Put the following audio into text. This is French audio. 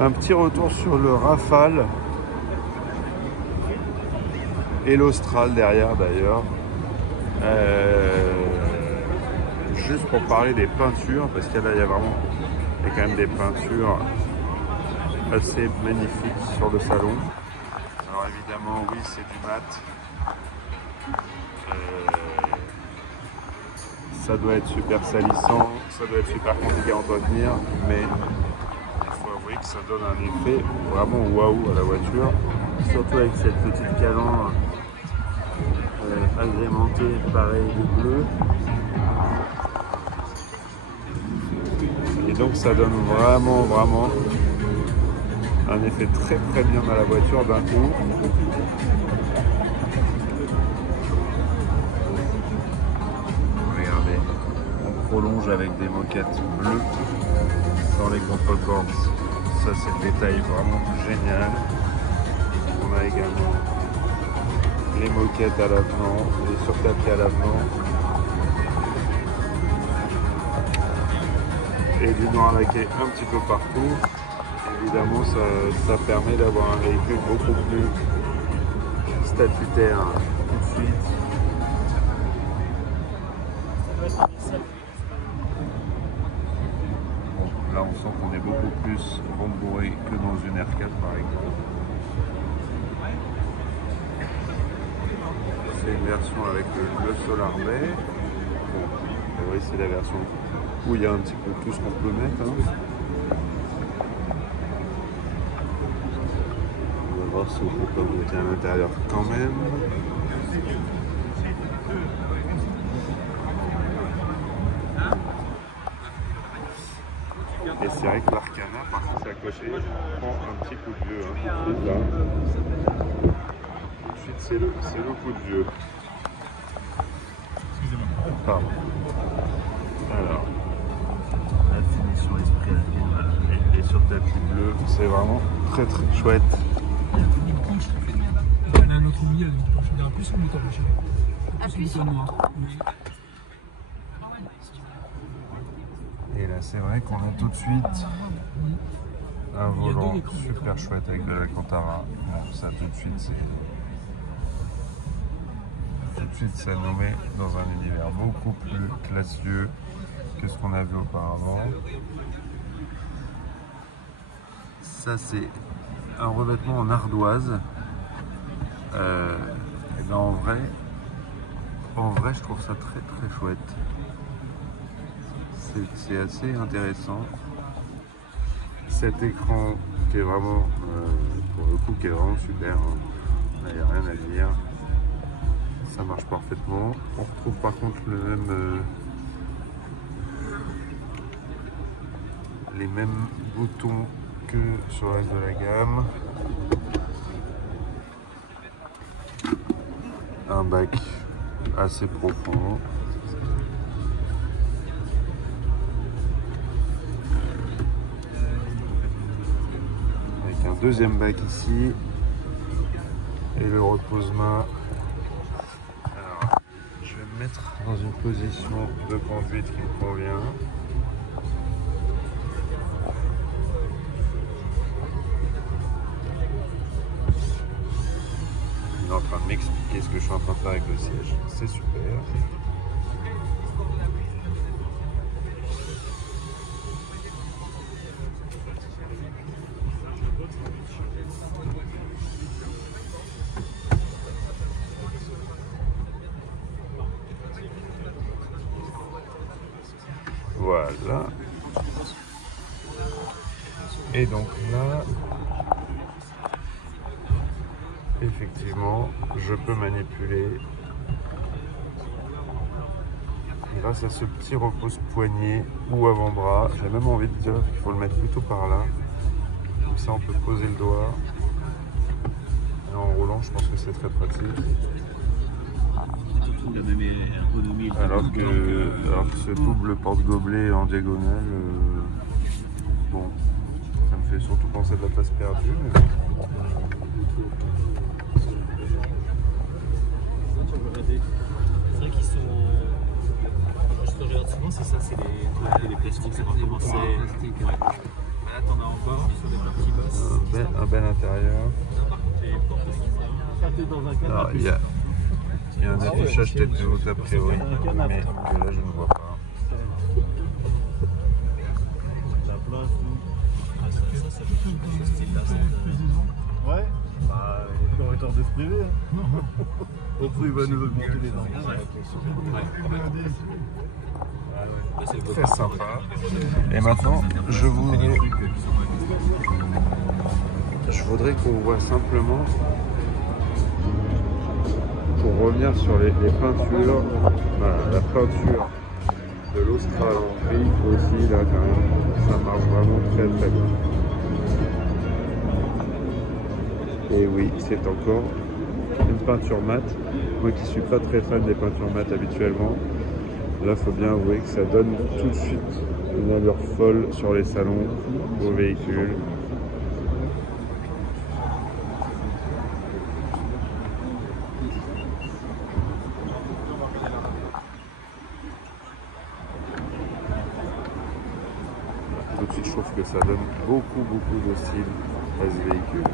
Un petit retour sur le Rafale et l'Austral derrière d'ailleurs. Juste pour parler des peintures, parce qu'il y a vraiment, il y a quand même des peintures assez magnifiques sur le salon. Alors évidemment, oui, c'est du mat. Ça doit être super salissant, ça doit être super compliqué à entretenir, mais il faut avouer que ça donne un effet vraiment waouh à la voiture, surtout avec cette petite calandre agrémentée pareil de bleu. Et donc ça donne vraiment un effet très bien à la voiture d'un coup. Regardez, on prolonge avec des moquettes bleues dans les contreforces. Ça c'est le détail vraiment génial. On a également les moquettes à l'avenant, les surtapis à l'avenant. Et du noir laqué un petit peu partout. Évidemment, ça permet d'avoir un véhicule beaucoup plus statutaire tout de suite. Bon, là, on sent qu'on est beaucoup plus rembourré que dans une R4 par exemple. C'est une version avec le Solar Bay. Bon, oui, c'est la version où il y a un petit peu tout ce qu'on peut mettre. Hein. On va voir si on peut pas monter à l'intérieur quand même. Et c'est vrai que l'Arcana, par contre, c'est accroché, prend un petit coup de vieux. Hein, tout de suite, là. Tout de suite, c'est le coup de vieux. Pardon. Alors. La finition esprit alpine et sur tapis bleu, c'est vraiment très chouette. Elle a un autre milieu, donc je dirais plus le moteur machin. Appuie sur le noir. Et là, c'est vrai qu'on a tout de suite un volant super chouette avec de l'Alcantara. Bon, ça tout de suite, ça nous met dans un univers beaucoup plus classieux que ce qu'on a vu auparavant. Ça c'est un revêtement en ardoise. Et ben en vrai je trouve ça très chouette. C'est assez intéressant. Cet écran qui est vraiment pour le coup qui est vraiment super. Hein. Il n'y a rien à dire. Ça marche parfaitement. On retrouve par contre les mêmes boutons que sur le reste de la gamme. Un bac assez profond. Avec un deuxième bac ici. Et le repose-main. Je vais me mettre dans une position de conduite qui me convient. Il est en train de m'expliquer ce que je suis en train de faire avec le siège. C'est super. Voilà. Et donc là, effectivement, je peux manipuler grâce à ce petit repose-poignet ou avant-bras. J'ai même envie de dire qu'il faut le mettre plutôt par là. Comme ça, on peut poser le doigt. Et en roulant, je pense que c'est très pratique. Alors que ce double porte-gobelet en diagonale, bon, ça me fait surtout penser à de la place perdue. Mais... C'est vrai qu'ils sont. Je regarde souvent, c'est ça, c'est les plastiques, c'est vraiment c'est. Ouais. Là, t'en as encore sur des bel intérieur. Alors, il y a un affichage tête de haute a priori, mais là je ne vois pas. Ouais, bah, il est en retard de se priver. Au prix, il va nous augmenter les dents. Très sympa. Et maintenant, je voudrais qu'on voit simplement, pour revenir sur les peintures, voilà, la peinture de l'Australandrie aussi, là quand même, ça marche vraiment très très bien. Et oui, c'est encore une peinture mate. Moi qui suis pas très fan des peintures mates habituellement, là faut bien avouer que ça donne tout de suite une allure folle sur les salons, aux véhicules. Tout de suite je trouve que ça donne beaucoup de style à ce véhicule.